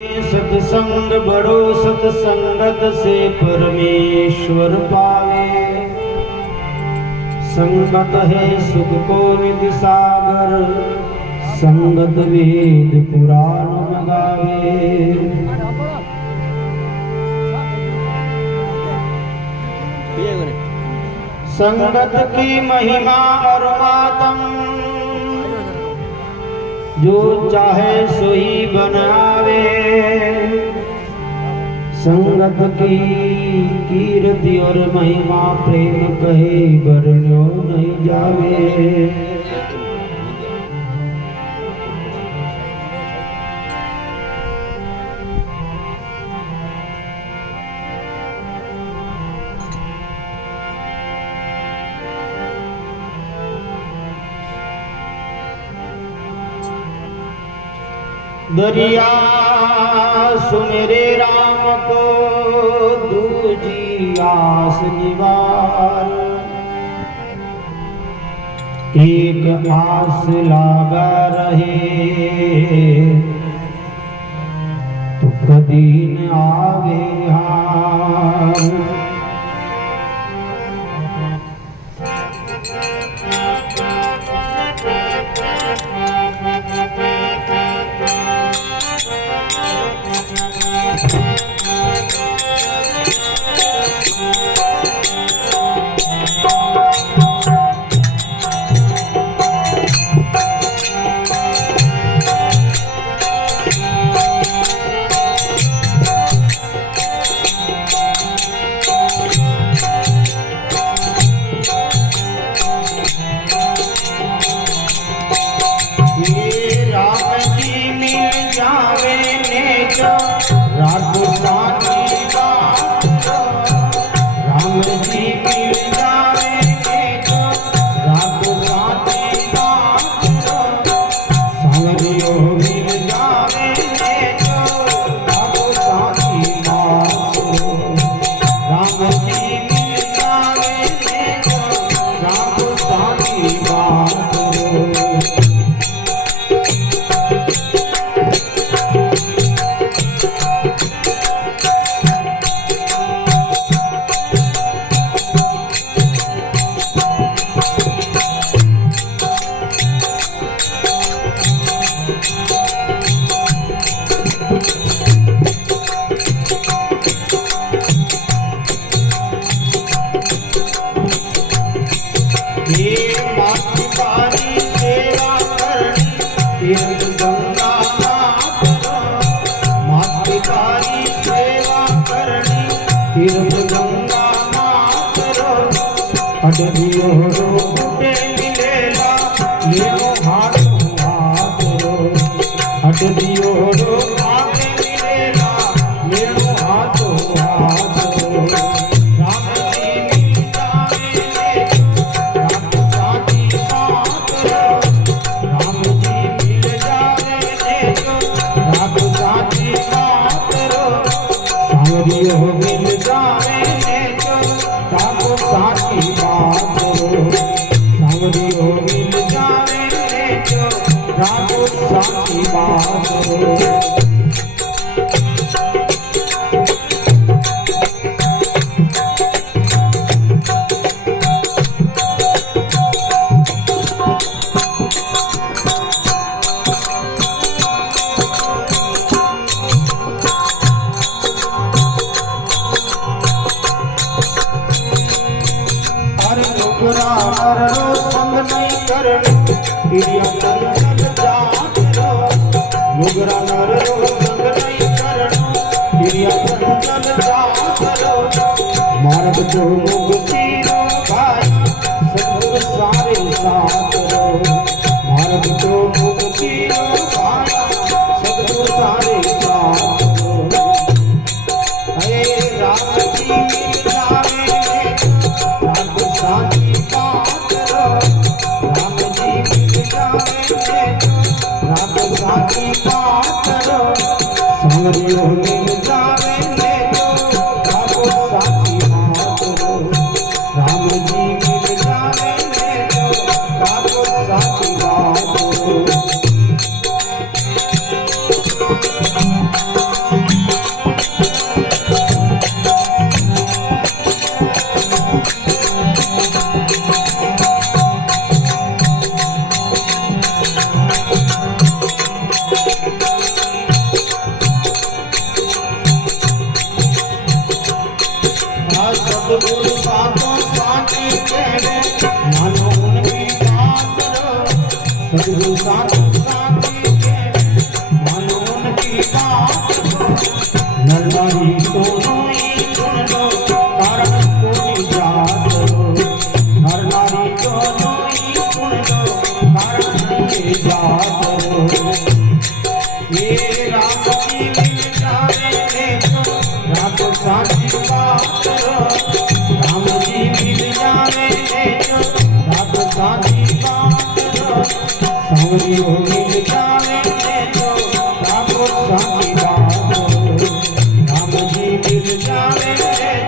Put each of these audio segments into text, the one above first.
सत्संग बड़ो सत्संगत से परमेश्वर पावे। संगत है सुख को निधि सागर, संगत वेद पुराण गावे। संगत की महिमा और मातम, जो चाहे सोई बनावे। संगत की कीर्ति और महिमा प्रेम कहे वर्ण्यो नहीं जावे। दरिया सुमेरे राम को दूजी आस निवार। एक आस लागा रहे तो कदी न आवे हार। सदगुरु सातों साथी कहे मानो उनकी बात सदगुरु सातों साथी कहे मानो उनकी बात नर नारी दोनों ही सुन लो कारण कोई जात नर नारी दोनों ही सुन लो कारण ये जात ये राम की मिल जावे तो रात साची बात राम जी मिल जावे तो रात साची बात सावरी हो मिल जावे तो रात साची बात राम जी मिल जावे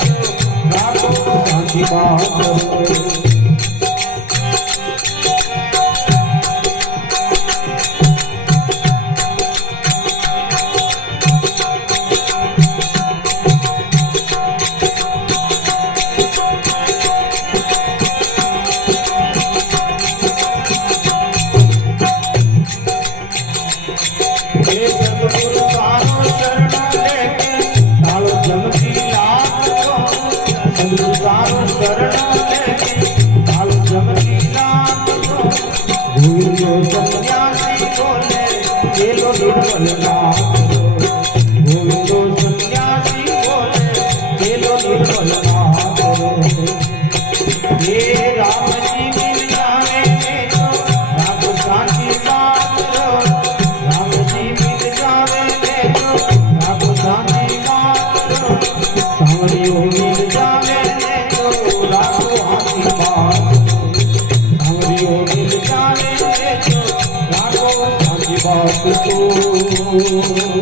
तो रात साची बात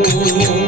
Oh